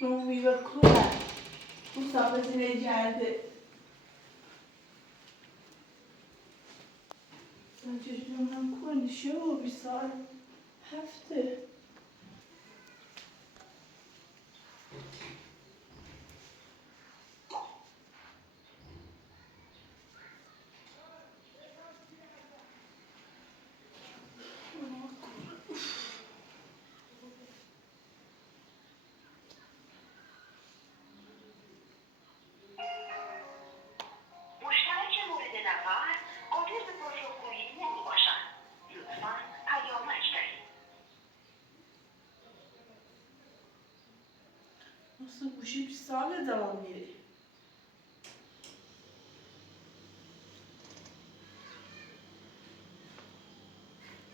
Non vive ancora, non so se leggete. Sanki bilmem konuşuyor bir saat hafta. Nasıl گوشی 20 سال دوام میره.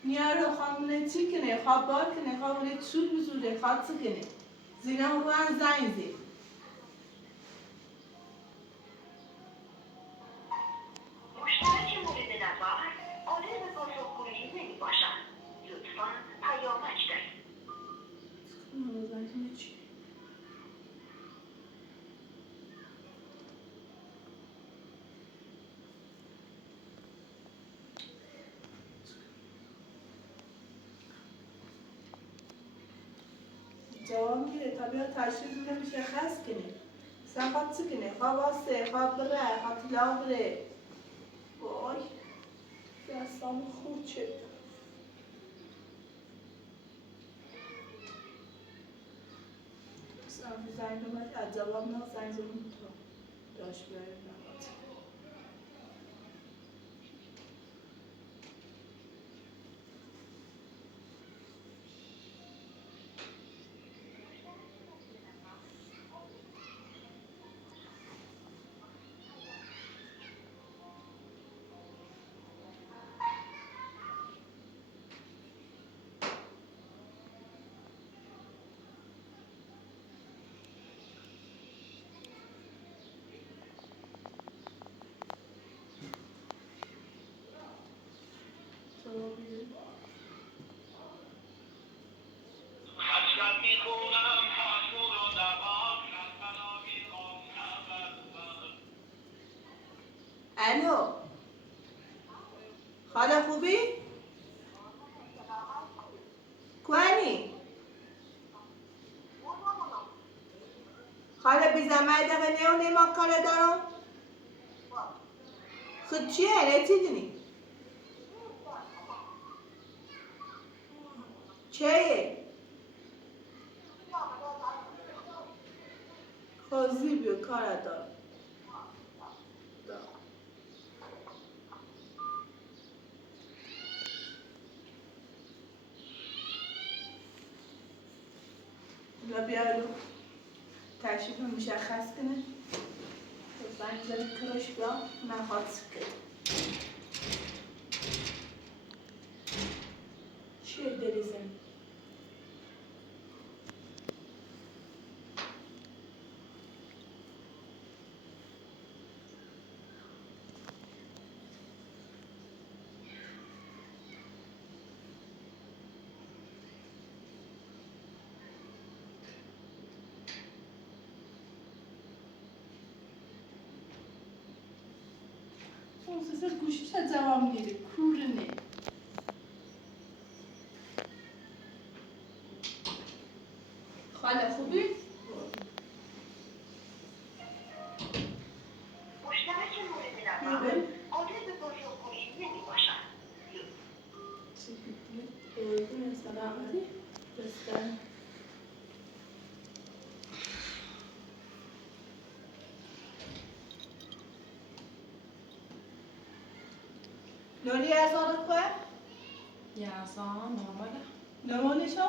نیارو خامنه چی کنه، خواب بار کنه، خواب لی چول بزوله، خواب چی کنه. زینه رو هم زنگ زی. مشترک مورد نظر قادر به پاسخگویی نمی‌باشد. لطفاً پیامک دهید. نمی‌دونم چی. جواب میگیره تا بیا تشریف میده مشخص کنی مثلا خواد چی کنی؟ خواه واسه، خواه بره، خواه طلا بره وای دستام خوب شد زنگ اومد از جواب نه زنگ زدیم تا داشت بیاید نباد الو خاله خوبی؟ کوانی؟ خاله بی زحمت دقیقه نیو نیما کاره دارم؟ خود چیه؟ نه چی دینی؟ چیه؟ خوزی بیو کاره دارم یا بیارو تشریف مشخص کنه زنگ زنی کروش بیا نخواد سکه چیه داری زنی؟ اون سه گوشیش از جواب میده کورنه خاله خوبی؟ مشترک مورد نظر قادر به بازجویی نمیباشد. قربون سلامتی بستن نوری از آن خواه؟ Ja, så normal. نمونشو؟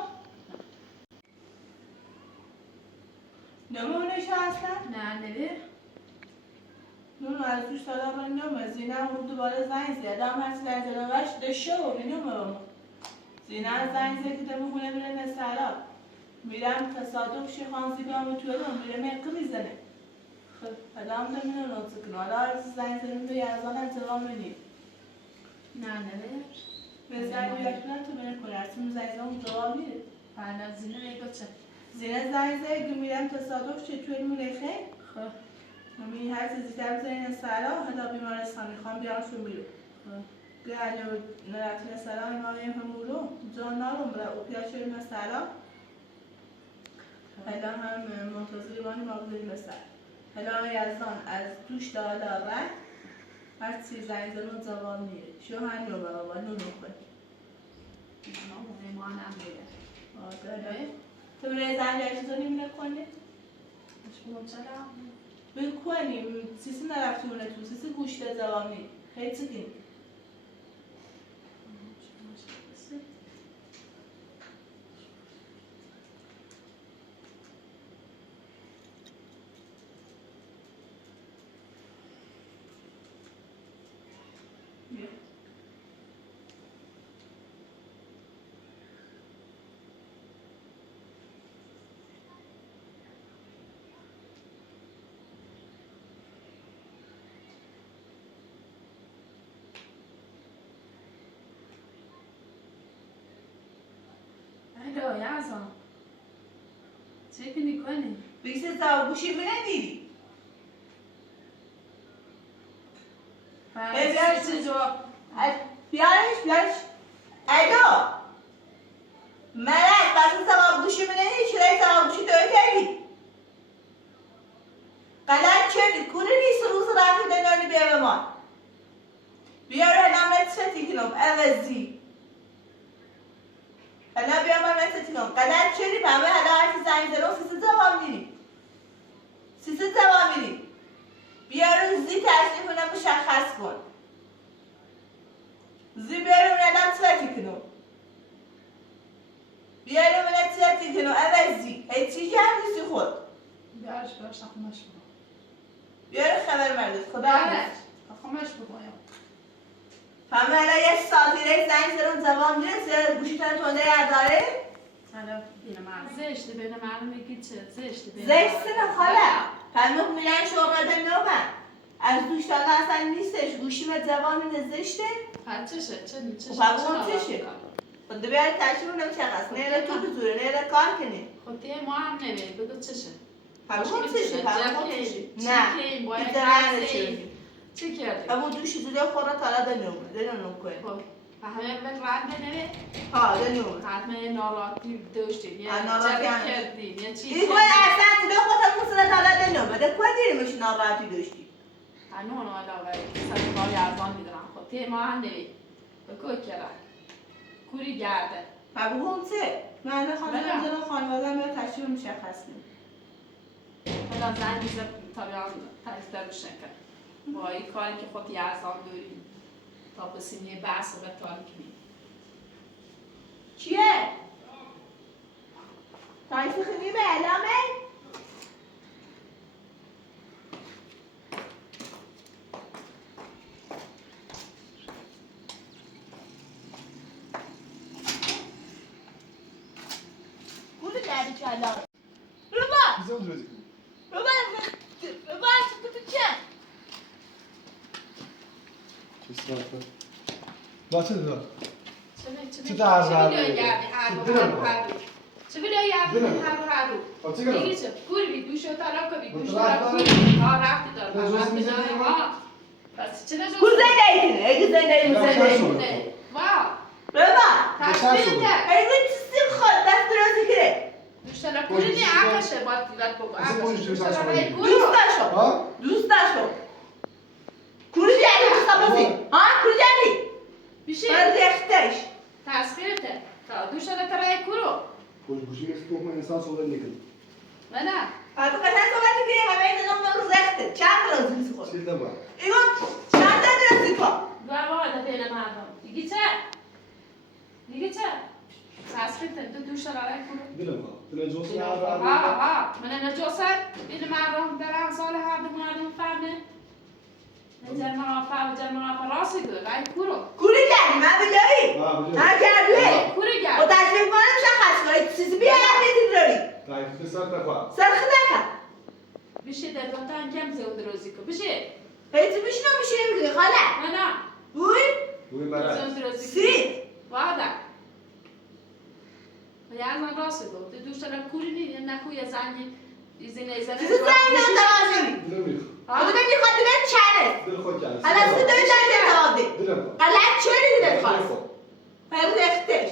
نمونشو اصلا؟ نه نده. نون از دوش دادم من نمه زینه هم دوباره زنگ زید هم هرچی زنگ زدم وش دشه و نمه بامو زینه زنگ زید که دمو خونه بره نسرا میرم تصادف شی خانزی بیامو توی دم میره مکه میزنه خب ادام دمینه نوزه کنه حالا هرچی زنگ زدم به یزان انتقام منی نه نده. به زنگ بیاشتن تو بره کنه هرچی می زنگ زدم جواب میره حالا زینه میگه چه؟ زینه زنگ زید که میرم تصادف شی توی مونه خب. می هر چیزی در بزنین سرا حالا بیمارستان میخوام بیام شو میرو بیالو نراتین سرا ایمایم همورو جان نارم برای او پیاچه مسرا حالا هم منتظری بانی مغزی مسر حالا یزدان از دوش دالا رد هر چیز زنگ زنون زبان میره شو هنگو بابا نونو خود نه مانم میده. آره تو برای زنگ جایشی زنی میره کنی؟ مش چرا؟ بکنیم سیسی نرفتی اونه تو سیسی گوشت زبانی خیلی چی دیم الو یازم. چه کنی کنی؟ بیسه زاو گوشی بندیدی بیارش چه جواب؟ بیارش الو ملک واسه سواب گوشی منه چرای سواب گوشی دوی کردی قدر کردی کوری نیست روز رفتی دنیانی بیاره ما بیاره هنم نتفتی کنم اوزی حالا بیام من نتفتی کنم قدر کردی پمه حالا هرکی زنگ زنم سیست زبان میری سیست زبان میری بیاره زی تشریف کنم مشخص کن زی بیاره من نتفتی کنم بیاره من نتفتی کنم اوزی هیچی جمعیسی خود بیارش خمش بگو بیاره خبر مردد خدا بیارش خمش بگو همه الان یه ساعتی زنگ زرون زبان میرسه گوشی تونده داره حالا زشته بین من میگی چه زشته بین زشته نه خاله همه میلن شغل نومه از دوش داده اصلا نیستش گوشی به زبان میده زشته چشه چشه خود بیاری تشریف اونم چقدر نیره تو بزوره نیره کار کنی خود ما هم نمید بگو چشه همون چشه نه بیزه نه چی کردی؟ همون دوشی دوده خورا تالا دنیومه دنیوم کنی خب همه من رد بنوید ها دنیومه حتما ناراحتی داشتیم یه ناراحتی جبه کردیم یه چیزی این باید اصلا تیده خودت مصره تالا دنیومه ده کوا دیرمش ناراحتی داشتی هنون علاوه سرکاری ارزان میدارم خود تی ما هم نوید بکو کرد کوری گرده هم چه؟ من خانواده خانوادم یا تشریف مشخص نیم حالا زن میزه طبیعا تایستر روشن کرد با این کاری که خود ارزان داریم تا بسیم یه بحث رو بتار کنیم چیه؟ تایست خیلی به اعلامه؟ گوله دردی چلا روبا روبا تو چه؟ باشه دار چه در ویدیو گردی چه ویدیو گردی هر دیگه چه کوری بی دوشو طلاق کبی دوشو طلاق کوری ها رفتی دارم ها بس چه نجوز زنده ایتونه اگه زنده ایتونه واو روبا تصویر ده اگه چیزی خود دست درازی که دوش طلاق کوری نی عقشه باید دیدت بگو عقشه دوش طلاق کوری دوست داشو کوری جلی حسابازی ها کوری جلی بیشی ریختش تصویرته تا دوش طلاق کورو گوشی است تو من انسان صحبت نکنی نه حالا قشنگ صحبت کنی همه این نام ریخته چند درازی خود چیز نبا ایگو چند درازی کن دو واقعا بین مردم دیگه چه تصویرته دوش طلاق کورو دلم تو نجوس ها من نجوسه این مردم درم سال هر دو مردم فهمه جرمه راستی داره لای کورو کوری جلی من بجایی ها کردوه کوری و گرد تشریف مانم شخص کنی چیزی بیا اهمیتی داری طيب خسر تقوى سرخ نکن بشه در دوتان کم زود روزی کو بشه هیچی بشنو میشه میگه خاله نه بوی وين مرات زود روزی سید وادا یا من راستی دو دوست دارم کوری نی نکوی زنی ایزنه چیزی زنگ نتوازی دلم خود ببین خود ببین چنه دل خود جالس حالا سید داری زنگ نتوازی دلم غلط چوری دیدت خواست ریختش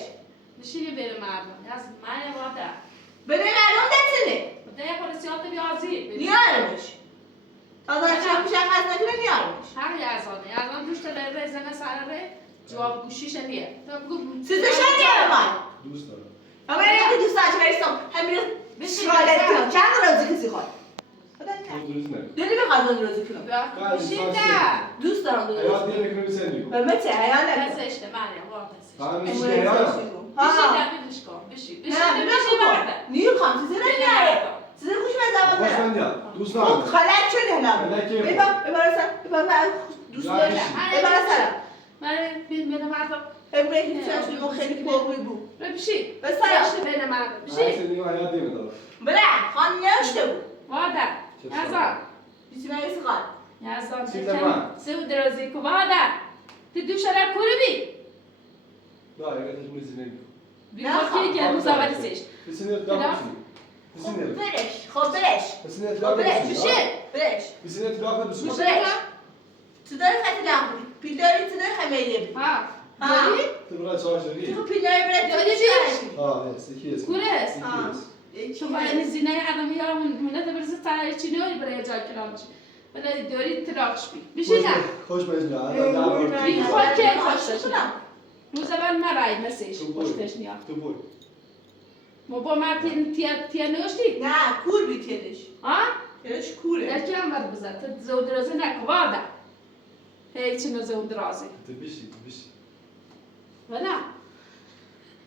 بشینی بره مردم از من وادا ببین الان دستنه ده پلیسیات بیازی نیارمش تا داشت مشخص نکنه نیارمش هر یزانه دوست داره رزنه سرره جواب گوشیش نیه تا بگو سیزه شدی من دوست دارم اما اینکه دوست داشت برسم همین شغالت کنم چند روزی کسی خواهد دوست ندارم دلی بخواد اون روزی کنم گوشیم نه دوست دارم دو حیات روزی دیگه میکنم سنیو به مچه حیان بس نکن اجتماعی واقعا هم امروز میشه حیات بشی در بیدش کن بشی نه بشی برده نیو خام چیزی رو نیاره چیزی خوش به خوش زبان من دارم دیم دوست خب ندارم خلط شده هنم خلط که ببار من دوست دارم ببار سرم من بین مردم امروز هیچ چیزی خیلی پروی بود رو بشی بسرم بین مردم هر بشی سنیو حیات دیگه دارم بله خان نوشته بود وادا یزان بیسی نگیسی خان یزان چیز من سه درازی کو وادا تی دوش را کوری بی لا يا ريت تقولي زين بیخواد که روز اول سیش بس اني اتلاقى بس خب اني برش خب برش بس اني خب اتلاقى برش بس بشه برش بس اني اتلاقى بس خب برش تو داری خیلی لحظه پیل داری تو داری خیلی ها ها داری تو برای چهار شدی؟ تو پیلای برای یادی تو آه نه سکیه گورس چی؟ شما این زینه آدم یا مونه تبرز تای چی نوری برای جای کلامش ولی داری تراکش بی بشه نه خوش بجنا بی خود که خوشش خوشش نه روز اول مرای مسیج خوشش نیا تو بوی ما با ما تیا نوشتی نه کور بی تیرش ها تیرش کوره در که هم ور بزن تا زود رازه نکو وادا هیچ نو زود رازه تو بیشی ولا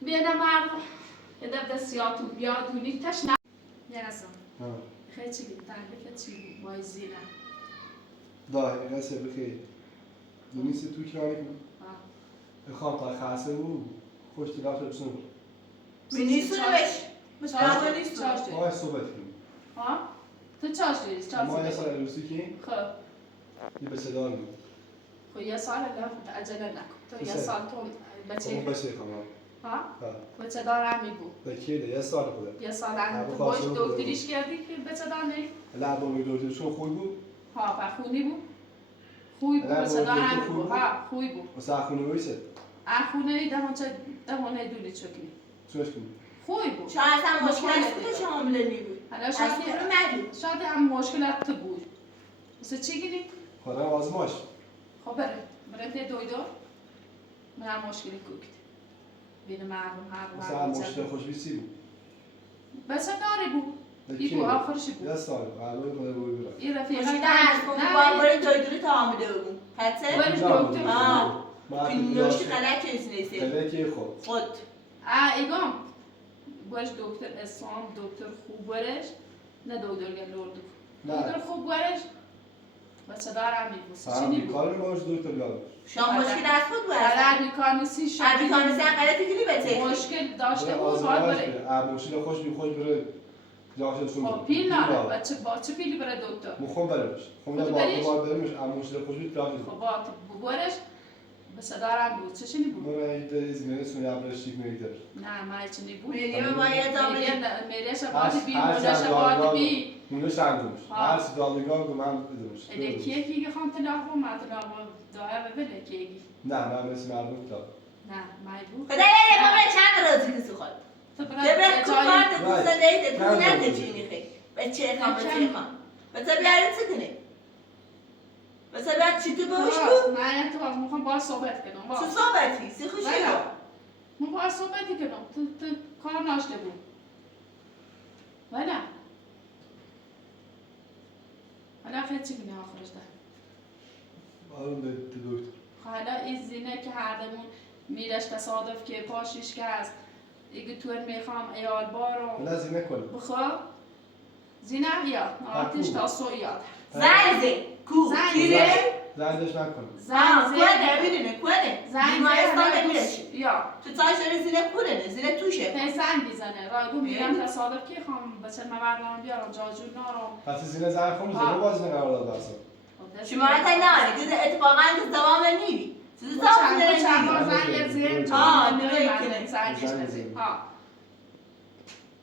بیانا مار اذا بدأ سياط وبياض ونيتش نا يا زلمة خير شيء تعرف شيء ما يزينا ده این است بخیر دونیست تو کناری خواهم تا خاصه و خوش تلاش بسون نیستونش مثلا نیست ما صحبت کنیم ها تو چاش داری ما یه سال روسی که خب یه بسه دارم خب یه سال لا عجله نکن تو یه سال تو بچه بسه خواهم ها بچه دارم میبو بکیده یه سال خوده یه سال هم تو باش دکتریش کردی که بچه دارمی لعبه دکترشون خوب بود ها بخونی بود خوی بود بچه دارم میبو ها خوی بود واسه خونه ویسه خونه ای دمانه دولی چکنی چوش کنیم خوی بود شاید هم مشکل است که چه حامله نیبود حالا شاید هم مشکلات تو بود مثل چی گیری؟ خدا آزماش خب برای تی دویدار من هم مشکلی کوکت بین مردم مثلا مشکل خوش بیسی بود بس داری بود ای بود آخرشی بود یه سال قلبه خدا بود برای این رفیقه مشکل هست که باید برای دویدوری تا حامله بود پسه؟ برای دکتر پینوشتی غلط چیز نیست غلطی خود ایگام باش دکتر اسلام دکتر خوب برش نه دکتر گلوردو دکتر خوب برش بچه دارم میبوسه چی نیبود؟ کار باش دکتر یاد شما مشکل از خود بود عربیکانسی شد عربیکانسی هم غلطی کنی بته مشکل داشته بود باید بره مشکل خوش بره جاشتون خب پیل ناره بچه با چه پیلی بره دکتر؟ مخون برش خب باید بریمش مشکل خوش بید جاشتون خب باید ببرش بسه دارم بود چه شنی بود؟ من ایده از نرسون یا برش شیک میگذر نه ما چنی بود میلیون باید آمده میلیش باید بی مونش باید بی مونش انگوش هر سی دالگاه رو من بدونش اینه کیه که خواهم تلاقو ما تلاقو داره ببینه کیگی نه من مثل مردم تا نه مای بود خدا یه بابا چند رازی که سخال تو تبرك كارد بوسه ديت تكون تجيني خي بتشي خام بس بیارید سکنه بس بیارید چی تو بهش بود؟ نه تو میخوام باید صحبت کنم چه صحبتی؟ سی خوشی رو؟ من باید صحبتی کنم تو کار ناشته بود ولی حالا خیلی چی کنی آخرش ده آروم به دکتر حالا این زینه که هر دمون میرش تصادف که پاشش که هست اگه تو میخوام ایال بارو نه زینه کنه بخواه زینه یاد آتش تا سو یاد زنزه کو کیره؟ زنجش نکنه کنه میدونه کنه بیمارستان نمیرشی یا تو تاش داره زینه کنه زینه توشه زنگ میزنه رایگو میرم تصادف که خواهم بچه مبردارم بیارم جاجور نارم پس زینه زن خون زنه باز نه قرار داد برسه شما تا نه دیگه اتفاقا که دوام نمیری چیزی دوام نمیری چند بار زنگ زیر زنگش نزید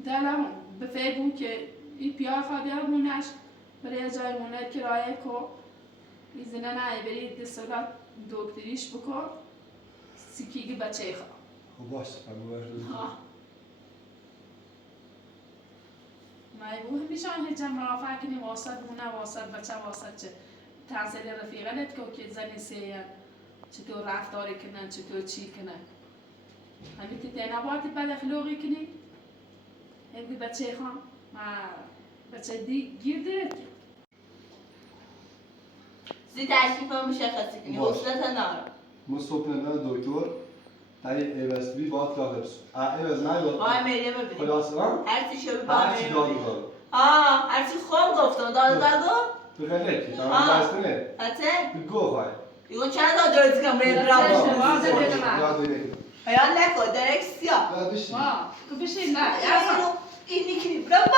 دلم به فکر بود که این پیار خواه بیارمونش برای جای مونه کرایه کو این زنه نه برید دستورات دکتریش بکن سیکیگی بچه خواه خب باش مایبوه میشان هیچ مرافع کنی واسط مونه واسط بچه واسط چه تحصیل رفیقه نت که زنی سیان چطور رفتاری کنن چطور چی کنن همین تی تناباتی بد اخلاقی کنی هنگی بچه خان بچه دی گیر دارد زی تشریف هم مشخصی کنی حسلت نارم مصطفی نمیدن دکتر تایی ایوست بی باید کار بس ایوست نه باید آقای مریم ببینیم خلاص هرچی شو به هرچی دادگاه هرچی خوام گفتم دادگاه گفت؟ بخیر کی تمام دست نه حتی؟ بگو خواهی دیگه چند دادگاه کم برید برام هیان نکن درک سیاه تو بشین نه این نکنی برا با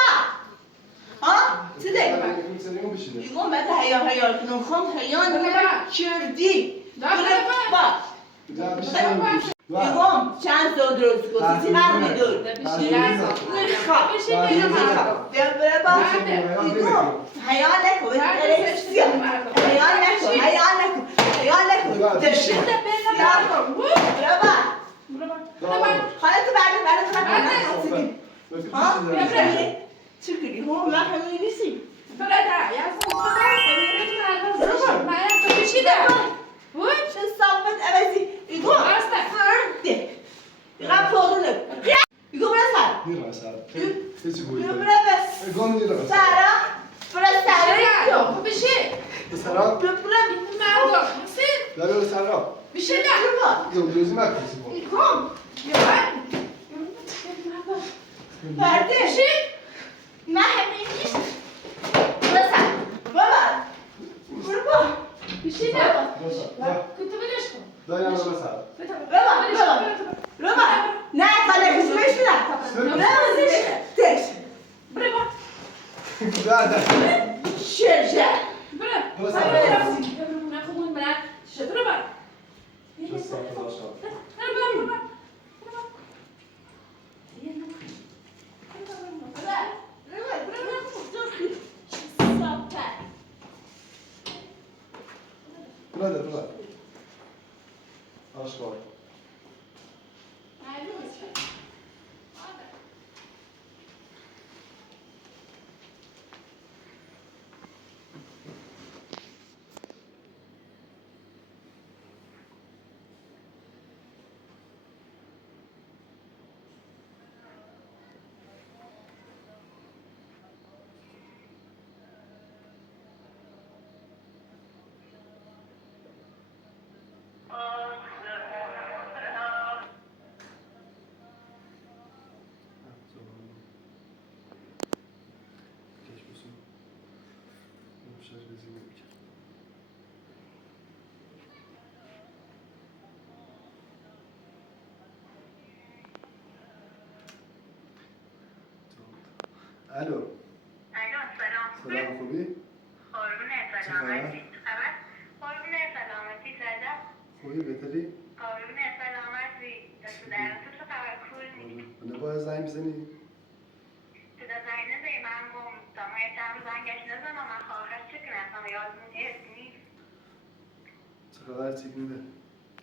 چه دیگه؟ دیگه من هیان کنم خواهم هیان کردی برا با چند داد روز گذاشتی من میدور میخوام برا با هیان نکن درک سیاه هیان نکن درک سیاه برا با ها چی داری؟ ببرم چی کردی؟ هم من همین نیستی برادر یا سوال من کشیده وای چه صافت عوضی ایگو بسته. فرده ایگو پرونه ایگو برا سر نیرا سر هیچی ایگو بوید برا بس گم نیرا سارا برا سر برادر بشه بسرا برا مردم حسین داره بسرا بشه نه برا یه دوزی مکسی با ایگو فرده بشه من همین نیست برا سر بابا برا بشه نه بسر كنت بلاش كم دایم بسر بابا نه تا نکشمش نه تش برا ده شرشه برا بسر برا ناخذ من برا برا برا بسر خداشا برا برادر آشکار الو الو سلام سلام خوبی؟ قربونت سلامتی خبر قربونت سلامتی سلام خوبی بهتری؟ قربونت سلامتی دست در تو خبر کول نه باید زنگ بزنی؟ تو دا زنگ نزدی من گم دامای چند روز زنگش نزنم من خواهر چه کنم یادمون نیست چقدر چیک میده؟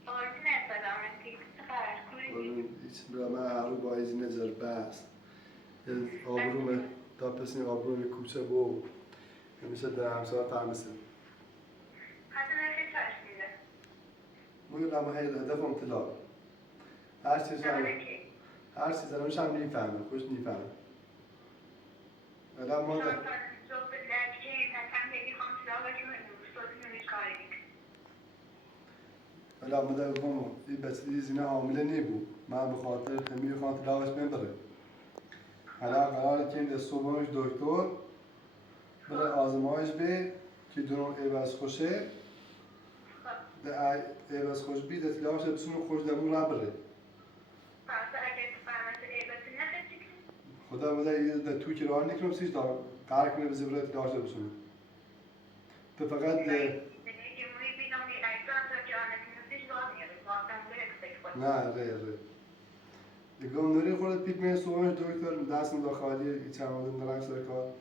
قربونت سلامتی چه خبر کولی هیچ برای من هر رو با ایزی نظر بس آبرومه تا پسین آبروم کوچه بو همیشه در همسار ترمسه حتی نفی چاش میده موی قمه های هدفم طلا هر چیز همیشه هم نیفهمه خوش نیفهمه الان ما ده الان ما ده بگم این بسیاری زینه حامله نی بود من به خاطر همین خاطر لاغش ببره الان قراره که این ده صبحانش دکتر بره آزمایش به که دونم ایواز خوشه ده ایواز خوش بی ده تلاش بسونه خوش دمون را بره خدا بوده یه ده توی که راه نکنم سیش دارم قرار کنه به زبره تلاش بسونه تو فقط نه ره دیگه نوری خورده پیک میره صبحانش دکتر دست دا خالی چند آدم درنگ سر کار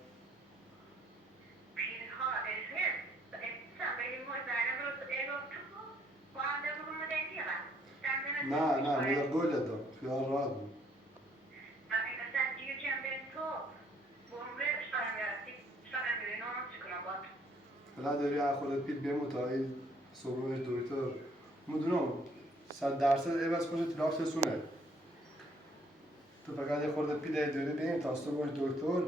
نه مدر گل دادم خیال راحت بود حالا داری هر خودت پیت بیمو تا این صبحانش دکتر مدونم 100% ایواز خوش تلاش سونه تو فقط یه خورده پیده دوری بیم تا صبحانش دکتر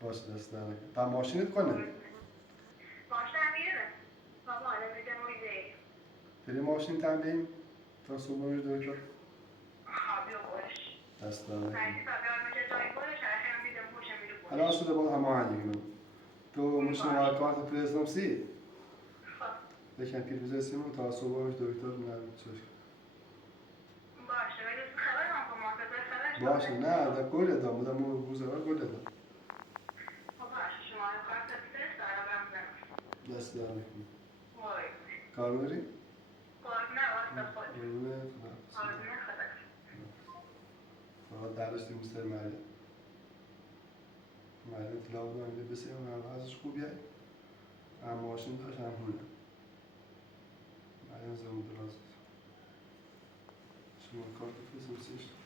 باشه دست نرکن تا ماشینت کنه بری ماشین تنبیم تا صبحانش دکتر دست نرکن الان شده باید همه هنگی کنم تو مشتم کارت پرزنم سی بکن پیروزه سیمون تا صبحانش دکتر نرم چوش باشه نه دا گل دادم بودم روزگار گل دادم دست نرکن کار میری؟ قربونه خدا فقط درداشتیم مستر مریم اطلاع بودم اینجا بسیم هم ازش خوبیه هم ماشین داشت هم هونه مریم زمون دراز کارت بفرستم 3